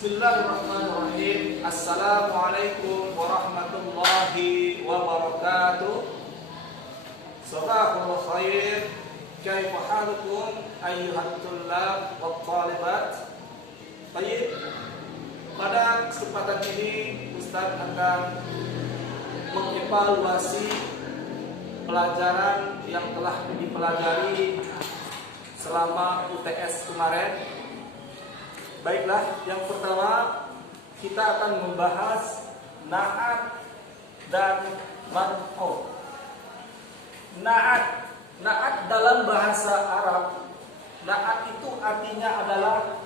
Bismillahirrahmanirrahim. Assalamualaikum warahmatullahi wabarakatuh. Sabahul khair. Kaifa halukum ayyuhat tullab wa talibat? Baik. Pada kesempatan ini Ustaz akan mengevaluasi pelajaran yang telah dipelajari selama UTS kemarin. Baiklah, yang pertama kita akan membahas na'at dan man'ut. Na'at dalam bahasa Arab, na'at itu artinya adalah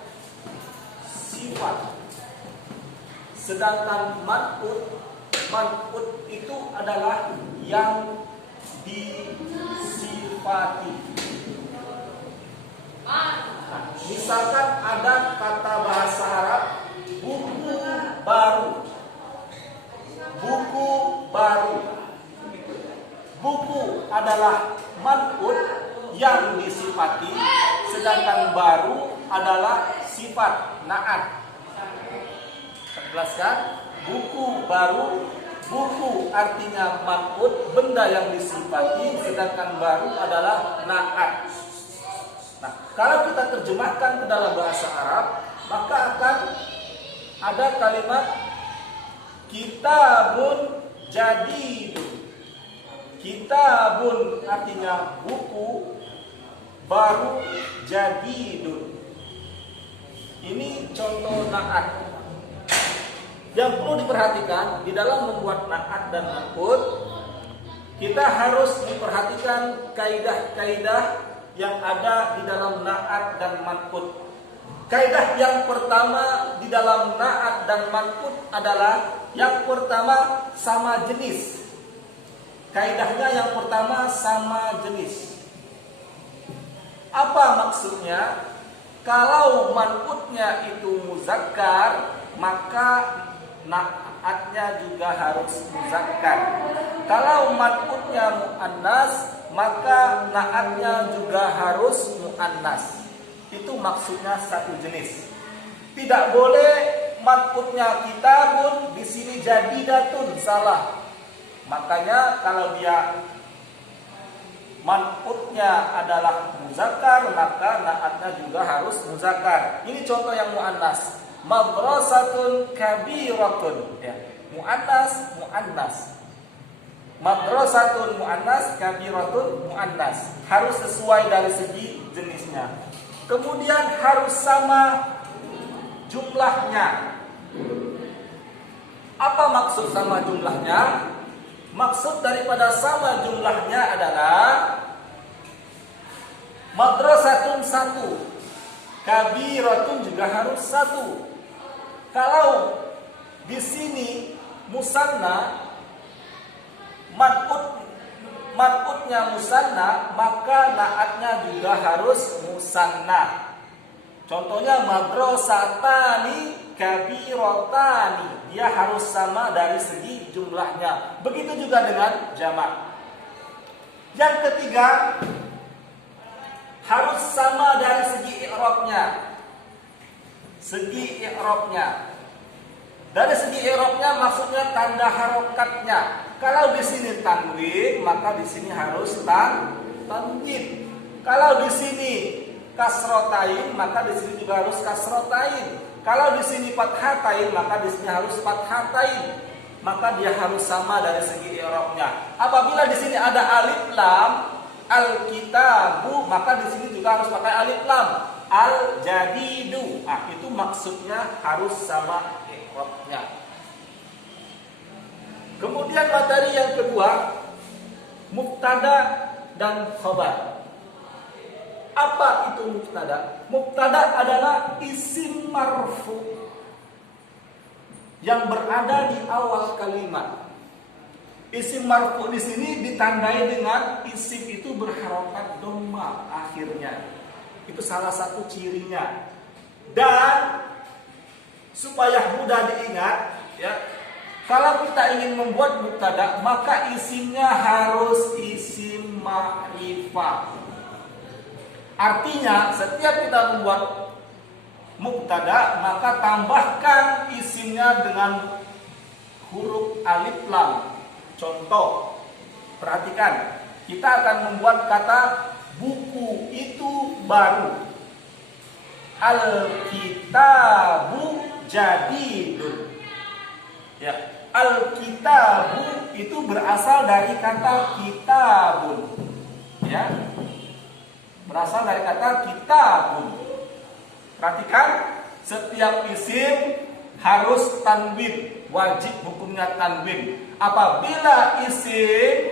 sifat. Sedangkan man'ut itu adalah yang disifati. Misalkan ada kata bahasa Arab buku baru. Buku baru. Buku adalah man'ut yang disifati, sedangkan baru adalah sifat na'at. Jelaskan? Buku baru, buku artinya man'ut, benda yang disifati, sedangkan baru adalah na'at. Nah, kalau kita terjemahkan ke dalam bahasa Arab, maka akan ada kalimat kitabun jadidun. Kitabun artinya buku baru, jadidun. Ini contoh na'at. Yang perlu diperhatikan di dalam membuat na'at dan man'ut, kita harus memperhatikan kaidah-kaidah yang ada di dalam na'at dan man'ut. Kaidah yang pertama di dalam na'at dan man'ut adalah yang pertama sama jenis. Kaidahnya yang pertama sama jenis. Apa maksudnya? Kalau man'utnya itu muzakkar, maka na'atnya juga harus muzakkar. Kalau man'utnya muannas, maka na'atnya juga harus muannas. Itu maksudnya satu jenis. Tidak boleh man'utnya kitabun di sini jadidatun, salah. Makanya kalau dia man'utnya adalah muzakkar, maka na'atnya juga harus muzakkar. Ini contoh yang muannas. Madrasatun kabiratun, ya. Muannas. Madrasatun muannas, kabiratun muannas. Harus sesuai dari segi jenisnya. Kemudian harus sama jumlahnya. Apa maksud sama jumlahnya? Maksud daripada sama jumlahnya adalah madrasatun satu, kabiratun juga harus satu. Kalau di sini musanna, man'utnya musanna, maka na'atnya juga harus musanna. Contohnya madrasatani kabiratani, dia harus sama dari segi jumlahnya. Begitu juga dengan jamak. Yang ketiga, harus sama dari segi i'rabnya. Dari segi i'rabnya maksudnya tanda harokatnya. Kalau di sini tanwin, maka di sini harus tanwin. Kalau di sini kasrotain, maka di sini juga harus kasrotain. Kalau di sini fathatain, maka di sini harus fathatain. Maka dia harus sama dari segi i'rabnya. Apabila di sini ada alif lam, al-kitabu, maka di sini juga harus pakai alif lam. Al-jadidu, itu maksudnya harus sama i'rabnya. Kemudian materi yang kedua, mubtada dan khabar. Apa itu mubtada? Mubtada adalah isim marfu yang berada di awal kalimat. Isim marfu di sini ditandai dengan isim itu berharokat dhamma akhirnya. Itu salah satu cirinya. Dan supaya mudah diingat, ya, kalau kita ingin membuat mubtada, maka isimnya harus isim ma'rifah. Artinya setiap kita membuat mubtada, maka tambahkan isimnya dengan huruf alif lam. Contoh, perhatikan, kita akan membuat kata buku itu baru. Al-kitabu jadidun. Ya, al-kitabu itu berasal dari kata kitabun. Ya, berasal dari kata kitabun. Perhatikan, setiap isim harus tanwin, wajib hukumnya tanwin. Apabila isim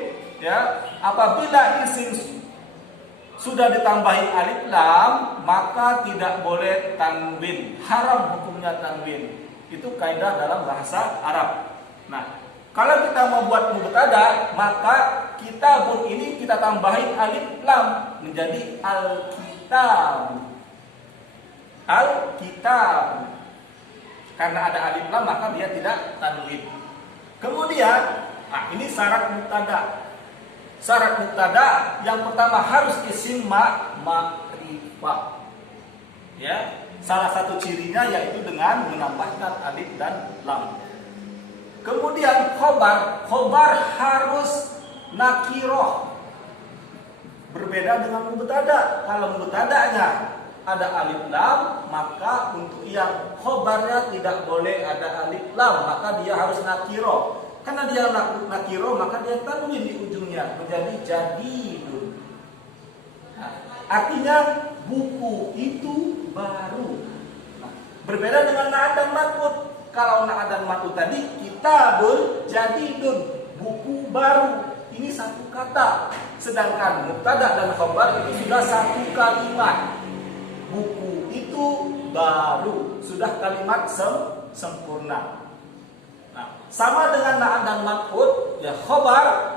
sudah ditambahi alif lam, maka tidak boleh tanwin, haram hukumnya tanwin. Itu kaidah dalam bahasa Arab. Nah, kalau kita mau buat mubtada, maka kitabun ini kita tambahin alif lam menjadi al-kitab. Al-kitab. Karena ada alif lam maka dia tidak tanwin. Kemudian, ini syarat mubtada. Syarat mubtada yang pertama harus isim ma'rifah. Ya, salah satu cirinya yaitu dengan menambahkan alif dan lam. Kemudian khobar harus nakiroh. Berbeda dengan mubtada. Kalau mubtadanya ada alif lam, maka untuk yang khobarnya tidak boleh ada alif lam, maka dia harus nakiroh. Karena dia nakiro, maka dia tanwin di ujungnya menjadi jadidun. Nah, artinya buku itu baru. Nah, berbeda dengan na'at dan mat'ud. Kalau na'at dan mat'ud tadi kitabun jadidun, buku baru. Ini satu kata. Sedangkan mubtada dan khabar itu sudah satu kalimat. Buku itu baru, sudah kalimat sempurna. Nah, sama dengan na'at dan mat'ud, ya khobar,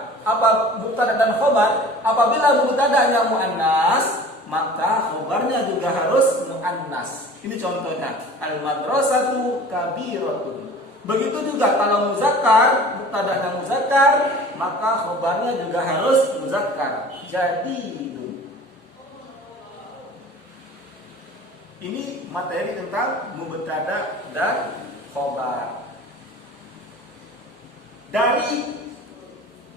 mubtada dan khobar, apabila mubtadanya muannas, maka khobarnya juga harus muannas. Ini contohnya, al-madrasatu kabiratun. Begitu juga kalau muzakkar, mubtadanya muzakkar, maka khobarnya juga harus muzakkar. Jadi ini materi tentang mubtada dan khobar. Dari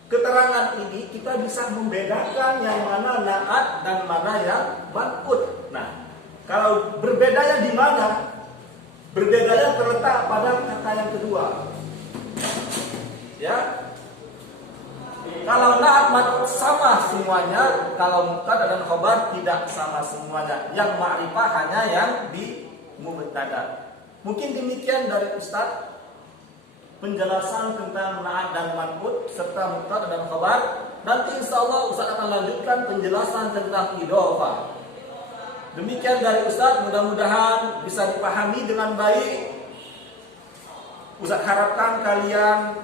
keterangan ini kita bisa membedakan yang mana na'at dan mana yang mat'ud. Nah, kalau berbedanya di mana? Berbedanya terletak pada kata yang kedua. Ya. Kalau na'at mat'ud sama semuanya, kalau mubtada dan khabar tidak sama semuanya. Yang ma'rifah hanya yang di mubtada. Mungkin demikian dari Ustaz penjelasan tentang na'at dan mat'ud serta mubtada dan khabar. Nanti insyaallah Ustaz akan lanjutkan penjelasan tentang idhofah. Demikian dari Ustaz, mudah-mudahan bisa dipahami dengan baik. Ustaz harapkan kalian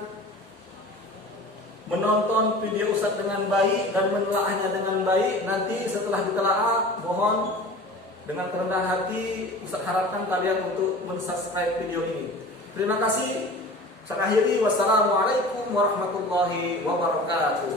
menonton video Ustaz dengan baik dan menelaahnya dengan baik. Nanti setelah ditelaah, mohon dengan kerendahan hati Ustaz harapkan kalian untuk mensubscribe video ini. Terima kasih. Saya akhiri, wassalamualaikum warahmatullahi wabarakatuh.